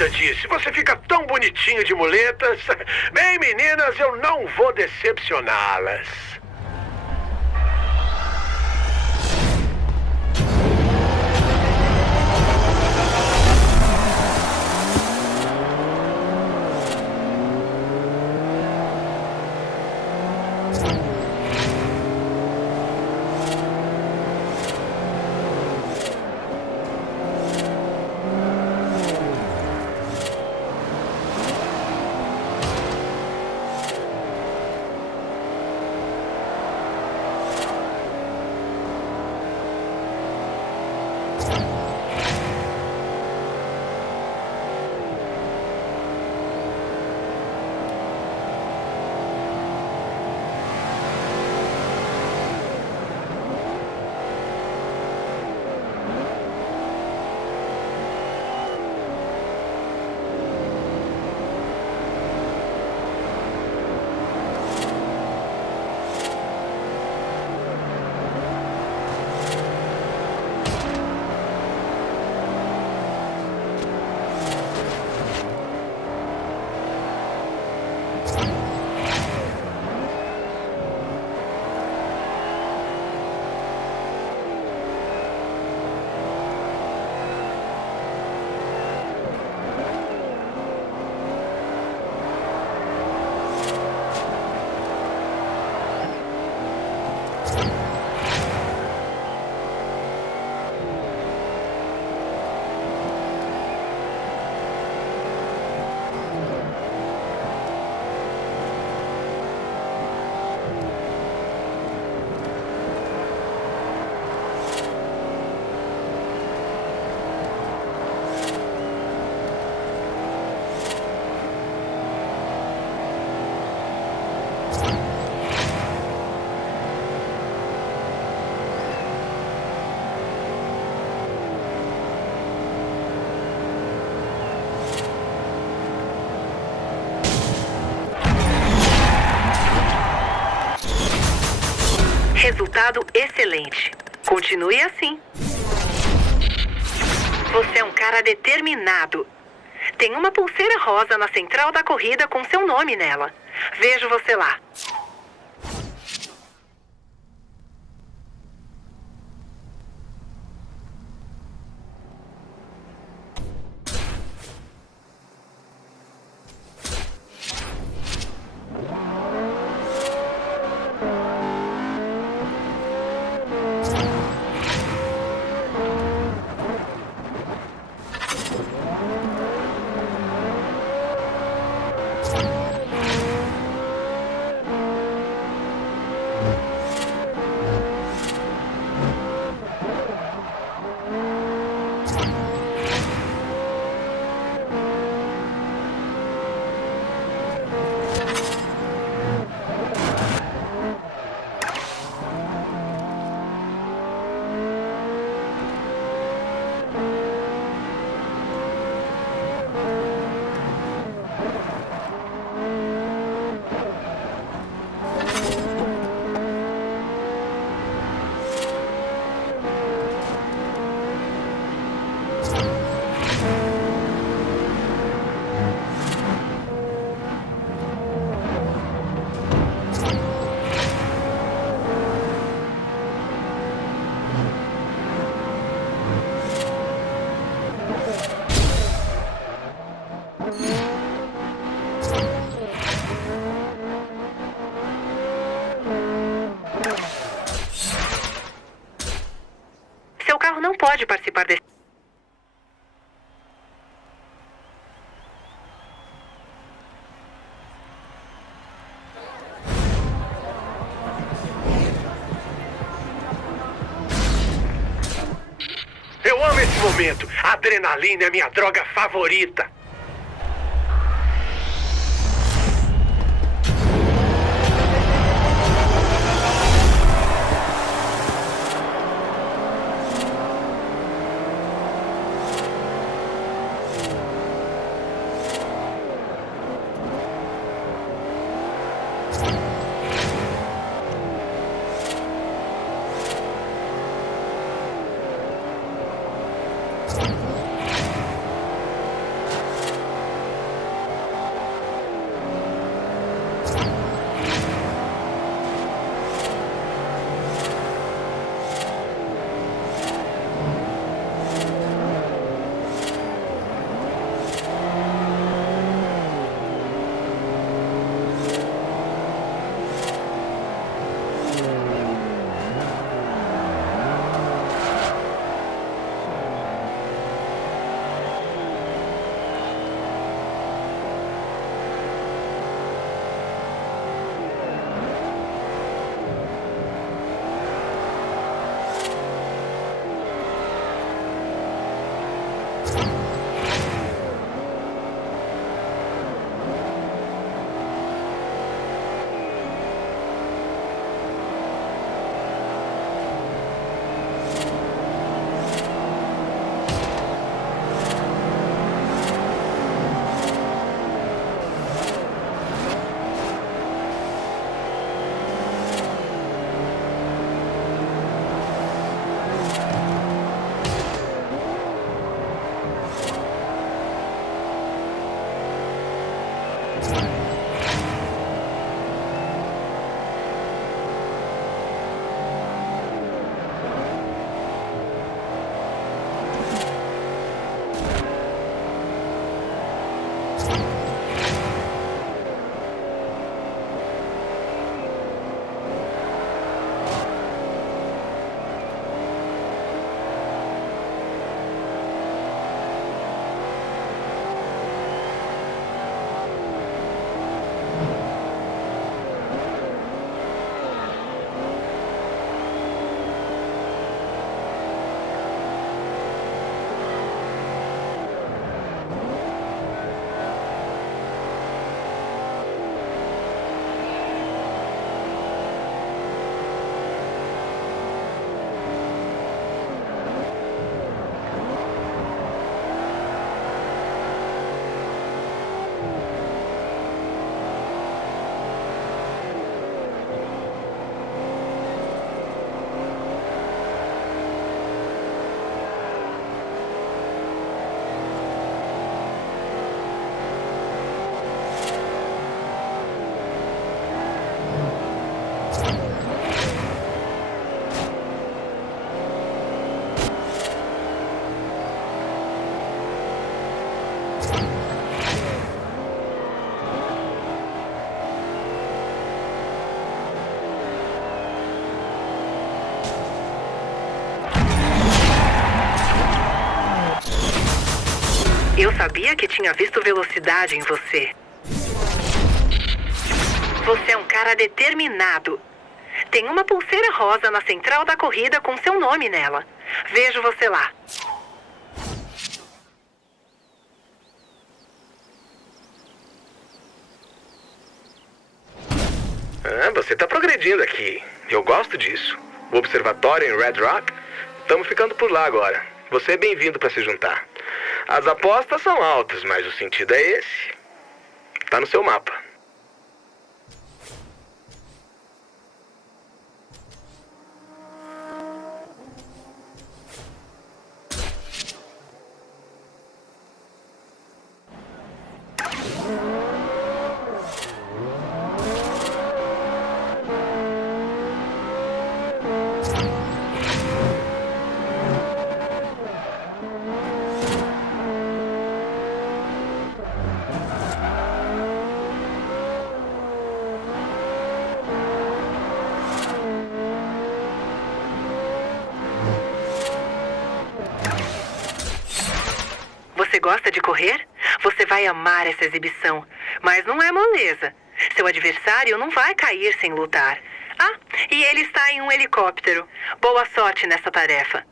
Nada disse. Você fica tão bonitinho de muletas. Bem, meninas, eu não vou decepcioná-las. Resultado excelente. Continue assim. Você é um cara determinado. Tem uma pulseira rosa na central da corrida com seu nome nela. Vejo você lá. Seu carro não pode participar desse... Eu amo esse momento. A adrenalina é a minha droga favorita. Eu sabia que tinha visto velocidade em você. Você é um cara determinado. Tem uma pulseira rosa na central da corrida com seu nome nela. Vejo você lá. Você tá progredindo aqui. Eu gosto disso. O observatório em Red Rock? Estamos ficando por lá agora. Você é bem-vindo para se juntar. As apostas são altas, mas o sentido é esse. Tá no seu mapa. Você gosta de correr? Você vai amar essa exibição. Mas não é moleza. Seu adversário não vai cair sem lutar. Ah, e ele está em um helicóptero. Boa sorte nessa tarefa.